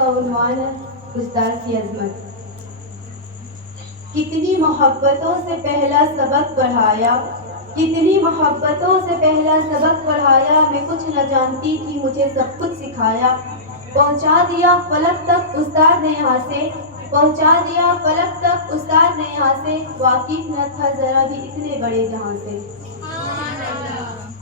का उन्वान है उस्ताद की अजमत। कितनी मोहब्बतों से पहला सबक पढ़ाया, कितनी मोहब्बतों से पहला सबक पढ़ाया, मैं कुछ न जानती थी मुझे सब कुछ सिखाया। पहुंचा दिया फलक तक उस्ताद ने यहाँ से, पहुंचा दिया फलक तक उस्ताद ने यहाँ से, वाकिफ न था जरा भी इतने बड़े जहां से।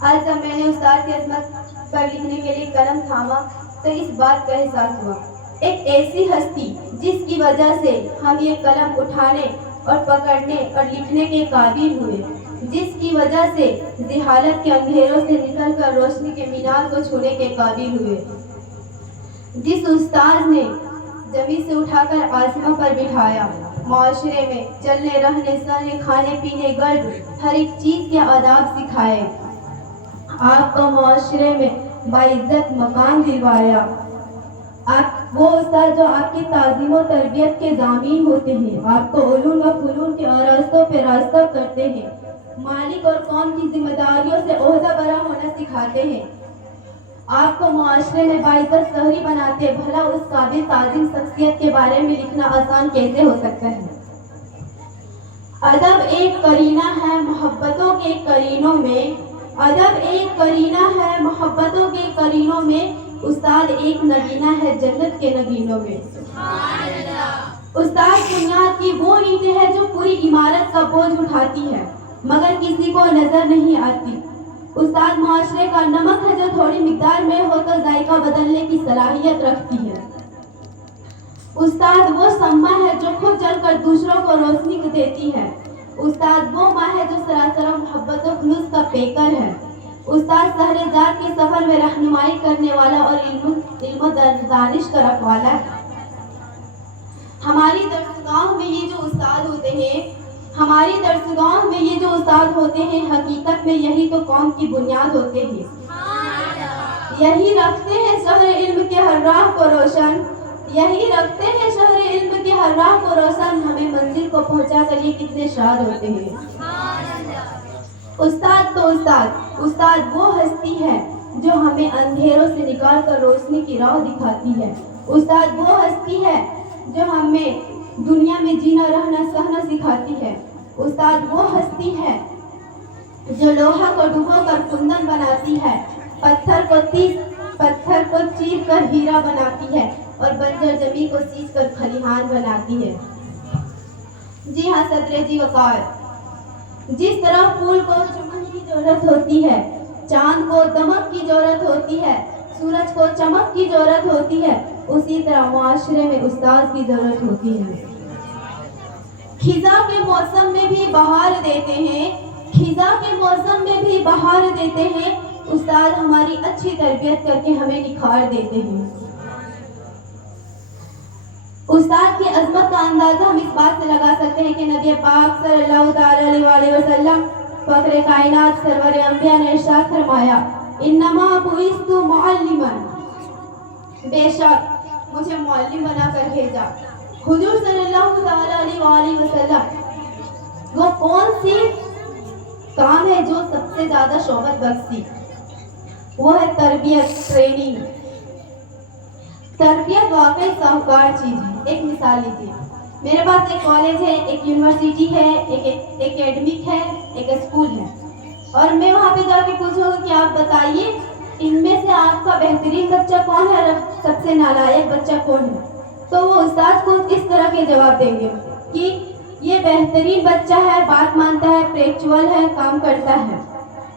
आज जब मैंने उस्ताद की अजमत पर लिखने के लिए कलम थामा तो इस बात का एहसास हुआ, एक ऐसी हस्ती जिसकी वजह से हम ये कलम उठाने और पकड़ने और लिखने के काबिल हुए, जिसकी वजह से जिहालत के अंधेरों से निकलकर रोशनी के मीनार को छूने के काबिल हुए, जिस उस्ताद ने जमीन से उठाकर आसमां पर बिठाया, माशरे में चलने रहने सहने खाने पीने गर्द हर एक चीज के आदाब सिखाए, आपको माशरे में बाइज्जत मकाम दिलवाया। आप वो उस्ताद जो आपकी ताज़ीम और तरबियत के ज़ामीन होते हैं, आपको उलूम व फुनून के रास्तों पे रास्ता करते हैं, मालिक और कौम की जिम्मेदारियों से ओहदा बरा होना सिखाते हैं, आपको मुआशरे में बाइज्जत शहरी बनाते। भला उस काबिल ताज़ीम शख्सियत के बारे में लिखना आसान कैसे हो सकता है। अदब एक करीना है मोहब्बतों के करीनों में, अदब एक करीना है मोहब्बतों के करीनों में, उस्ताद एक नगीना है जन्नत के नगीनों में। उस्ताद बुनियाद की वो ईंटें हैं जो पूरी इमारत का बोझ उठाती है मगर किसी को नजर नहीं आती। उस्ताद मुआशरे का नमक है जो थोड़ी मिकदार में हो तो जायका बदलने की सलाहियत रखती है। उस्ताद वो शम्मा है जो खुद जलकर दूसरों को रोशनी देती है। उस्ताद वो माँ है जो सरासर मोहब्बत और खुलूस का पेकर है। उस्ताद सहरेज़ाद के सफर में रहनुमाई करने वाला और इल्म दानिश का रखवाला है। हमारी दरसगाह में ये जो उस्ताद होते हैं, हमारी दरसगाह में ये जो उस्ताद होते हैं, हकीकत में यही तो कौम की बुनियाद होते हैं। यही रखते हैं शहर इल्म के हर राह को रोशन, यही रखते हैं शहर इल्म के हर राह को रोशन, हमें मंजिल को पहुंचा कर ये कितने शाद होते हैं। उस्ताद तो उस्ताद वो हस्ती है जो हमें अंधेरों से निकाल कर रोशनी की राह दिखाती है। उस्ताद वो हस्ती है जो हमें दुनिया में जीना रहना सहना सिखाती है। उस्ताद वो हस्ती है जो लोहा को डुबो कर कुंदन बनाती है, पत्थर को चीर कर हीरा बनाती है और बंजर जमीन को सींच कर खलिहान बनाती है। जी हाँ सदरे जी वकार, जिस तरह फूल को चमन की जरूरत होती है, चांद को दमक की जरूरत होती है, सूरज को चमक की जरूरत होती है, उसी तरह मुआशरे में उस्ताद की जरूरत होती है। खिजा के मौसम में भी बहार देते हैं, खिजा के मौसम में भी बहार देते हैं, उस्ताद हमारी अच्छी तरबियत करके हमें निखार देते हैं। उस्ताद की अजमत का अंदाजा हम इस बात से लगा सकते हैं कि नबी पाक सल्लल्लाहु अलैहि वसल्लम फखरे कायनात सरवर अंबिया ने इरशाद फरमाया, इन्नमा बुइस्तु मुअल्लिमन, बेशक मुझे मुअल्लिम बनाकर भेजा। हुजूर सल्लल्लाहु अलैहि वसल्लम वो कौन सी काम है जो सबसे ज्यादा शोभत बख्शती, वो है तरबियत, ट्रेनिंग। तरबियत वाकई साहूकार चीज है। एक मिसाल लीजिए, मेरे पास एक कॉलेज है, एक यूनिवर्सिटी है, एक एकेडमिक है, एक स्कूल है, और मैं वहाँ पे जाके पूछूंगी कि आप बताइए इनमें से आपका बेहतरीन बच्चा कौन है, सबसे नालायक बच्चा कौन है, तो वो उस्ताद को इस तरह के जवाब देंगे कि ये बेहतरीन बच्चा है, बात मानता है, प्रेक्चुअल है, काम करता है,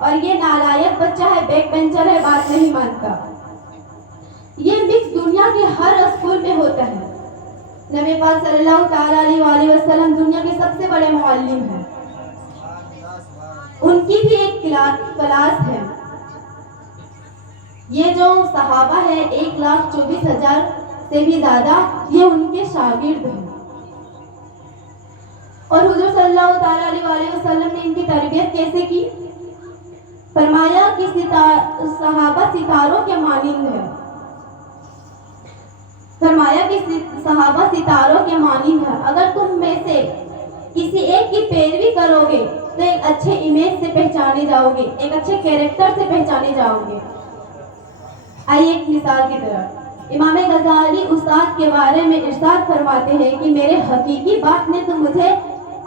और ये नालायक बच्चा है, बैक बेंचर है, बात नहीं मानता। ये मिक्स दुनिया के हर स्कूल में होता है। नबी पाक सल्लल्लाहु अलैहि वसल्लम दुनिया के सबसे बड़े मुअल्लिम हैं। उनकी भी एक क्लास है। ये जो सहाबा है 1,24,000 से भी ज्यादा, ये उनके शागिर्द हैं। और हुजूर सल्लल्लाहु अलैहि वसल्लम ने इनकी तरबियत कैसे की? फरमाया कि सहाबा सितारों के मानिंद है। फरमाया कि सहाबा सितारों के मानिंद है। अगर तुम में से किसी एक की पैरवी करोगे तो एक अच्छे इमेज से पहचाने जाओगे, एक अच्छे कैरेक्टर से पहचाने जाओगे। आइए एक मिसाल की तरह, امام غزالی استاد کے بارے میں ارشاد فرماتے ہیں کہ میرے حقیقی باپ نے تو مجھے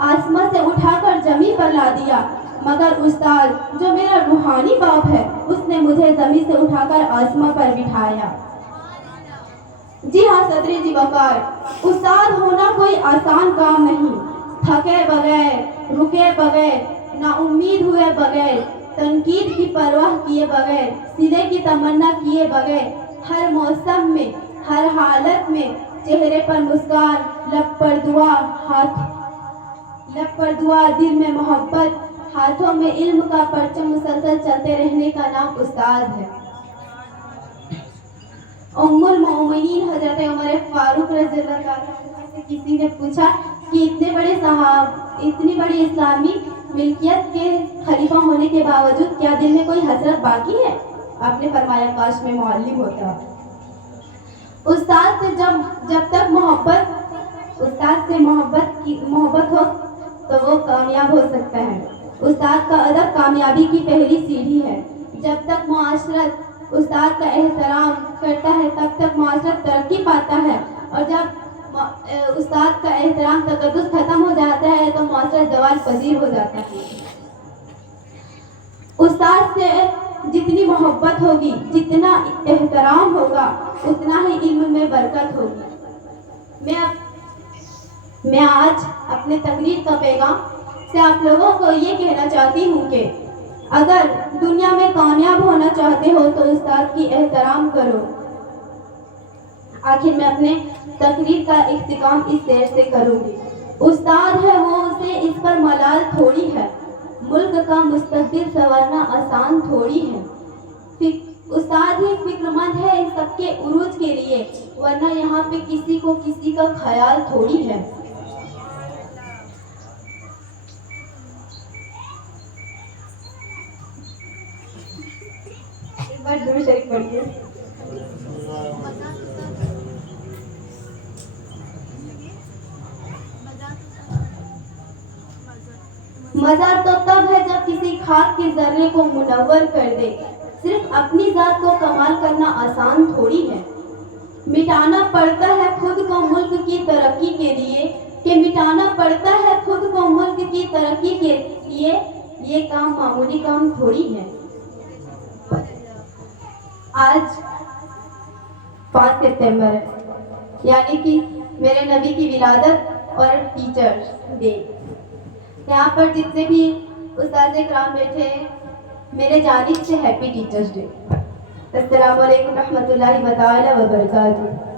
آسمان سے اٹھا کر زمین پر لا دیا، مگر استاد جو میرا روحانی باپ ہے اس نے مجھے زمین سے اٹھا کر آسمان پر بٹھایا۔ جی ہاں صدری جی وقار، استاد ہونا کوئی آسان کام نہیں۔ تھکے بغیر، رکے بغیر، نا امید ہوئے بغیر، تنقید کی پرواہ کیے بغیر، سلے کی تمنا کیے بغیر، ہر موسم میں، ہر حالت میں چہرے پر مسکان، لب پر دعا، دل میں محبت، ہاتھوں میں علم کا پرچم مسلسل چلتے رہنے کا نام استاد ہے۔ ام المؤمنین حضرت عمر فاروق رضی اللہ عنہ سے کسی نے پوچھا کہ اتنی بڑی اسلامی ملکیت کے خلیفہ ہونے کے باوجود کیا دل میں کوئی حسرت باقی ہے؟ آپ نے فرمایا کاش میں معلم ہوتا۔ استاد سے جب تک محبت ہو تو وہ کامیاب ہو سکتا ہے۔ استاد کا ادب کامیابی کی پہلی سیڑھی ہے۔ جب تک معاشرت استاد کا احترام کرتا ہے تب تک معاشرت ترقی پاتا ہے، اور جب استاد کا احترام تقدس ختم ہو جاتا ہے تو معاشرت زوال پذیر ہو جاتا ہے۔ استاد سے جتنی محبت ہوگی، جتنا احترام ہوگا، اتنا ہی علم میں برکت ہوگی۔ میں آج اپنے تقریر کا پیغام سے آپ لوگوں کو یہ کہنا چاہتی ہوں کہ اگر دنیا میں کامیاب ہونا چاہتے ہو تو استاد کی احترام کرو۔ آخر میں اپنے تقریر کا اختتام اس شعر سے کروں گی۔ استاد ہے وہ اسے اس پر ملال تھوڑی ہے، ملک کا مستقبل سنورنا آسان تھوڑی ہے۔ استاد ہی فکر مند ہے ان سب کے عروج کے لیے، ورنہ یہاں پہ کسی کو کسی کا خیال تھوڑی ہے۔ ایک بار درود شریف پڑھیے۔ مزہ تو تب ہے جب کسی خاک کے ذرے کو منور کر دے، صرف اپنی ذات کو کمال کرنا آسان تھوڑی ہے۔ مٹانا پڑتا ہے خود کو ملک کی ترقی کے لیے، مٹانا پڑتا ہے خود کو ملک کی ترقی کے لیے، یہ کام معمولی کام تھوڑی ہے۔ آج 5 ستمبر ہے، یعنی کہ میرے نبی کی ولادت اور ٹیچرز ڈے۔ یہاں پر جتنے بھی استاد کرام بیٹھے ہیں، میرے جانب سے ہیپی ٹیچرز ڈے۔ السلام علیکم رحمۃ اللہ وبرکاتہ۔